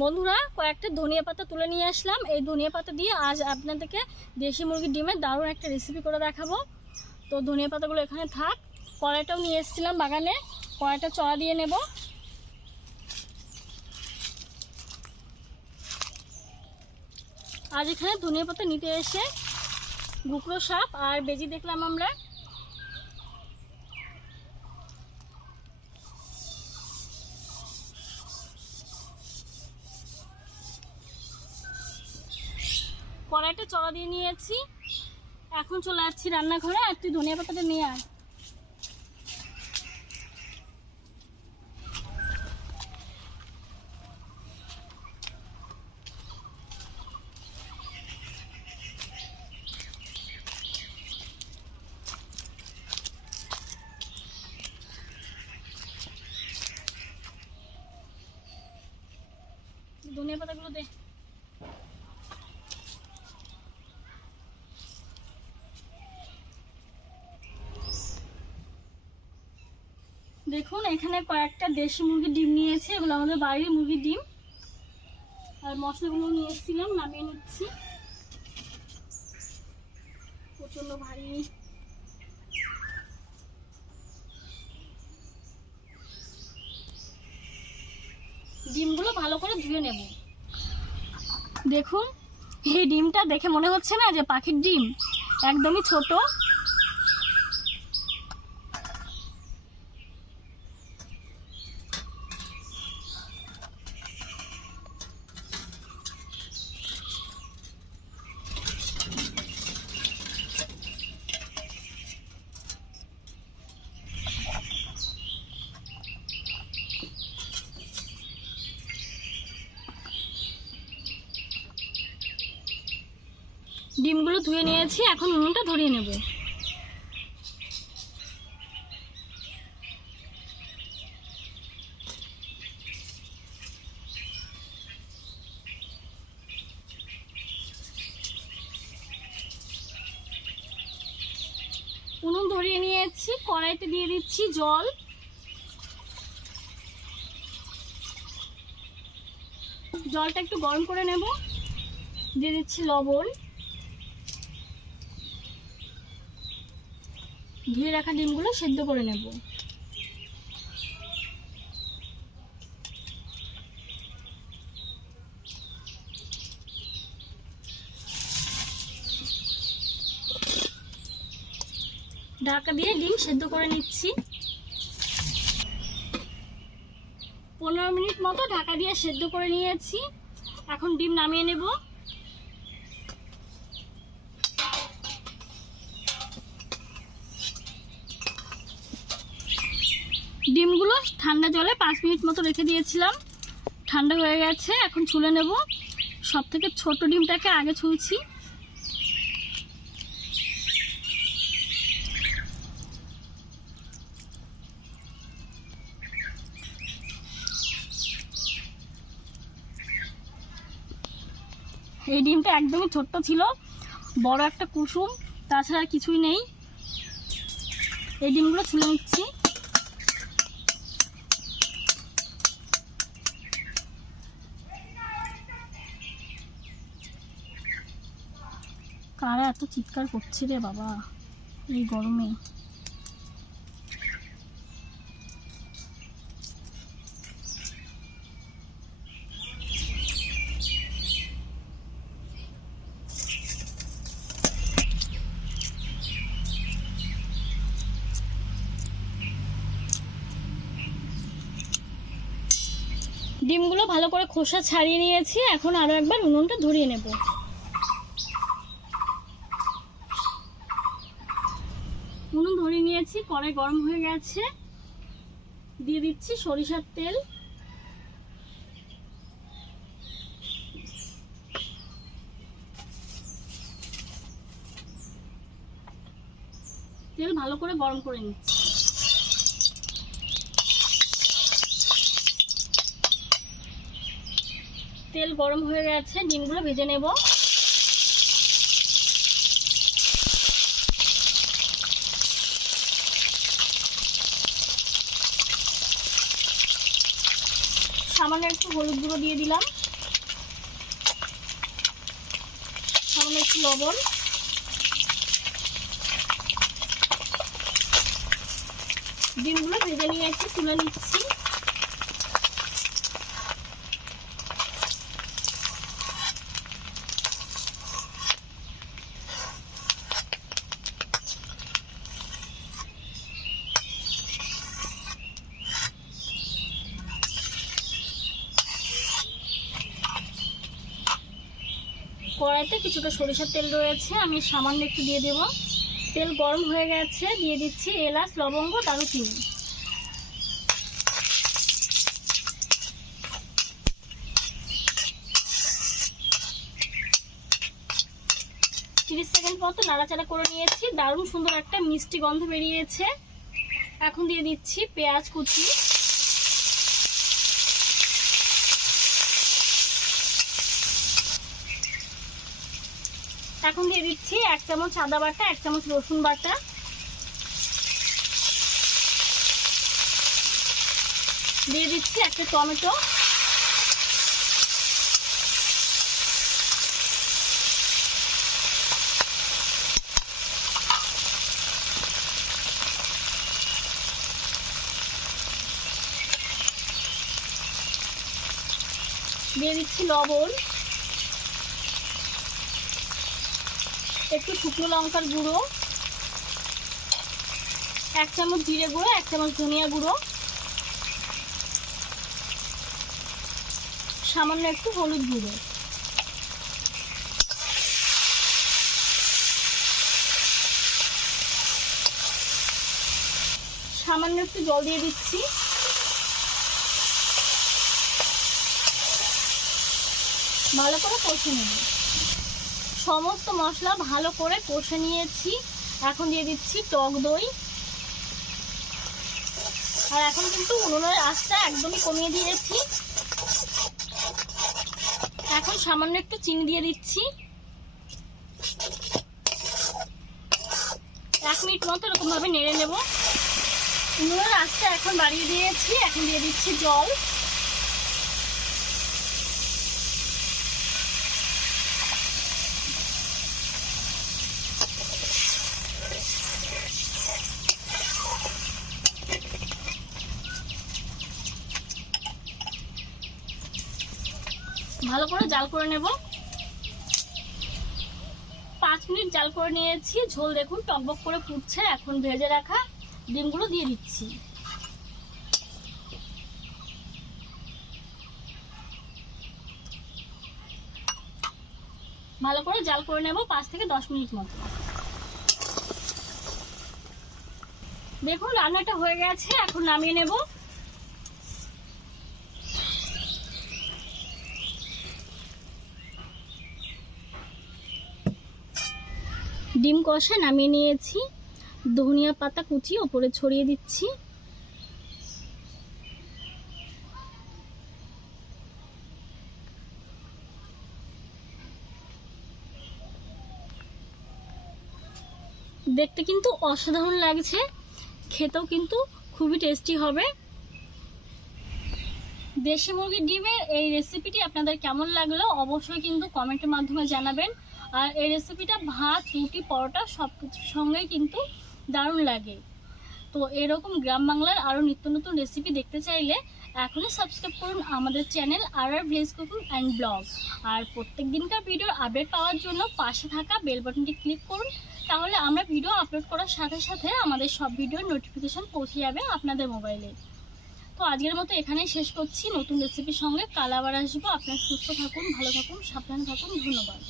বন্ধুরা, কয়েকটা ধনিয়া পাতা তুলে নিয়ে আসলাম। এই ধনিয়া পাতা দিয়ে আজ আপনাদেরকে দেশি মুরগির ডিমের দারুণ একটা রেসিপি করে দেখাবো। তো ধনিয়া পাতাগুলো এখানে থাক। কড়াইটাও নিয়ে এসেছিলাম বাগানে, কড়াইটা চড়া দিয়ে নেব। আজ এখানে ধনিয়া পাতা নিতে এসে গুকরো সাপ আর বেজি দেখলাম আমরা। কড়াইটা চড়া দিয়ে নিয়েছি, এখন চলে যাচ্ছি রান্নাঘরে। আর তুই ধনিয়া পাতাটা নিয়ে আয়। ধনিয়া পাতাগুলো দে। দেখুন, এখানে কয়েকটা দেশি মুরগির ডিম নিয়েছি, এগুলো আমাদের বাড়ির মুরগির ডিম। আর মশলাগুলো নিয়ে এসেছিলাম, নামিয়ে নিচ্ছি। প্রচন্ড ভারী। ডিমগুলো ভালো করে ধুয়ে নেব। দেখুন, এই ডিমটা দেখে মনে হচ্ছে না যে পাখির ডিম, একদমই ছোট। ডিমগুলো ধুয়ে নিয়েছি, এখন উনুনটা ধরিয়ে নেব। উনুন ধরিয়ে নিয়েছি, কড়াইতে দিয়ে দিচ্ছি জল। জলটা একটু গরম করে নেব। দিয়ে দিচ্ছি লবণ। ধুয়ে রাখা ডিমগুলো সেদ্ধ করে নেব। ঢাকা দিয়ে ডিম সেদ্ধ করে নিচ্ছি। 15 মিনিট মতো ঢাকা দিয়ে সেদ্ধ করে নিয়েছি। এখন ডিম নামিয়ে নেব। ডিমগুলো ঠান্ডা জলে 5 মিনিট মতো রেখে দিয়েছিলাম, ঠান্ডা হয়ে গেছে। এখন ছুলে নেব। সব থেকে ছোট ডিমটাকে আগে ছুলছি। এই ডিমটা একদমই ছোট্ট ছিল, বড় একটা কুসুম, তাছাড়া আর কিছুই নেই। এই ডিমগুলো ছুলে নিচ্ছি। কারা এত চিৎকার করছে রে বাবা এই গরমে। ডিমগুলো ভালো করে খোসা ছাড়িয়ে নিয়েছি, এখন আরো একবার উনুনটা ধরিয়ে নেব। উনুন ধরিয়ে নিয়েছি, কড়াই গরম হয়ে গেছে। দিয়ে দিচ্ছি সরিষার তেল। তেল ভালো করে গরম করে নিচ্ছি। তেল গরম হয়ে গেছে, ডিমগুলো ভেজে নেব। সামান্য একটু হলুদ গুঁড়ো দিয়ে দিলাম। সামান্য একটু লবণ, ডিমগুলো ভেজে নিয়েছি, তুলে নিচ্ছি। কড়াইতে কিছুটা সরিষার তেল রয়েছে, আমি সামান্য একটু দিয়ে দেব। তেল গরম হয়ে গেছে, দিয়ে দিচ্ছি এলাচ, লবঙ্গ, দারুচিনি। তিরিশ সেকেন্ড মতো নাড়াচাড়া করে নিয়েছি, দারুণ সুন্দর একটা মিষ্টি গন্ধ বেরিয়েছে। এখন দিয়ে দিচ্ছি পেঁয়াজ কুচি, এখন দিয়ে দিচ্ছি 1 চামচ আদা বাটা, 1 চামচ রসুন বাটা, দিয়ে দিচ্ছি একটা টমেটো, দিয়ে দিচ্ছি লবণ, একটু শুকনো লঙ্কার গুঁড়ো, 1 চামচ জিরে গুঁড়ো, 1 চামচ ধনিয়া গুঁড়ো, সামান্য একটু হলুদ গুঁড়ো। সামান্য একটু জল দিয়ে দিচ্ছি। ভালো করে কষে নেব। সমস্ত মশলা ভালো করে কষে নিয়েছি। এখন দিয়ে দিচ্ছি টক দই। আর এখন কিন্তু উনুনের আঁচটা একদমই কমিয়ে দিয়েছি। এখন সামান্য একটু চিনি দিয়ে দিচ্ছি। 1 মিনিট মতো এরকম ভাবে নেড়ে নেব। উনুনের আঁচটা এখন বাড়িয়ে দিয়েছি। এখন দিয়ে দিচ্ছি জল। ভালো করে জাল করে নেব। 5 মিনিট জাল করে নিয়েছি। ঝোল দেখুন টকবক করে ফুটছে। এখন ভেজে রাখা ডিমগুলো দিয়ে দিচ্ছি। ভালো করে জাল করে নেব 5 থেকে 10 মিনিট মতো। দেখুন রান্নাটা হয়ে গেছে। এখন নামিয়ে নেব। ডিম কষা নামিয়ে নিয়েছি। ধনিয়া পাতা কুচি ওপরে ছড়িয়ে দিচ্ছি। দেখতে কিন্তু অসাধারণ লাগছে, খেতেও কিন্তু খুবই টেস্টি হবে। দেশি মুরগির ডিমের এই রেসিপিটি আপনাদের কেমন লাগলো অবশ্যই কিন্তু কমেন্টের মাধ্যমে জানাবেন। আর এই রেসিপিটা ভাত, রুটি, পরোটা সব কিছুর সঙ্গেই কিন্তু দারুণ লাগে। তো এরকম গ্রাম বাংলার আরও নিত্য নতুন রেসিপি দেখতে চাইলে এখনই সাবস্ক্রাইব করুন আমাদের চ্যানেল আর ভিলেজ কুকিং অ্যান্ড ব্লগ। আর প্রত্যেক দিনকার ভিডিওর আপডেট পাওয়ার জন্য পাশে থাকা বেল বাটনটি ক্লিক করুন। তাহলে আমরা ভিডিও আপলোড করার সাথে সাথে আমাদের সব ভিডিওর নোটিফিকেশন পৌঁছে যাবে আপনাদের মোবাইলে। তো আজকের মতো এখানেই শেষ করছি। নতুন রেসিপির সঙ্গে কাল আবার আসবো। আপনারা সুস্থ থাকুন, ভালো থাকুন, সাবধানে থাকুন। ধন্যবাদ।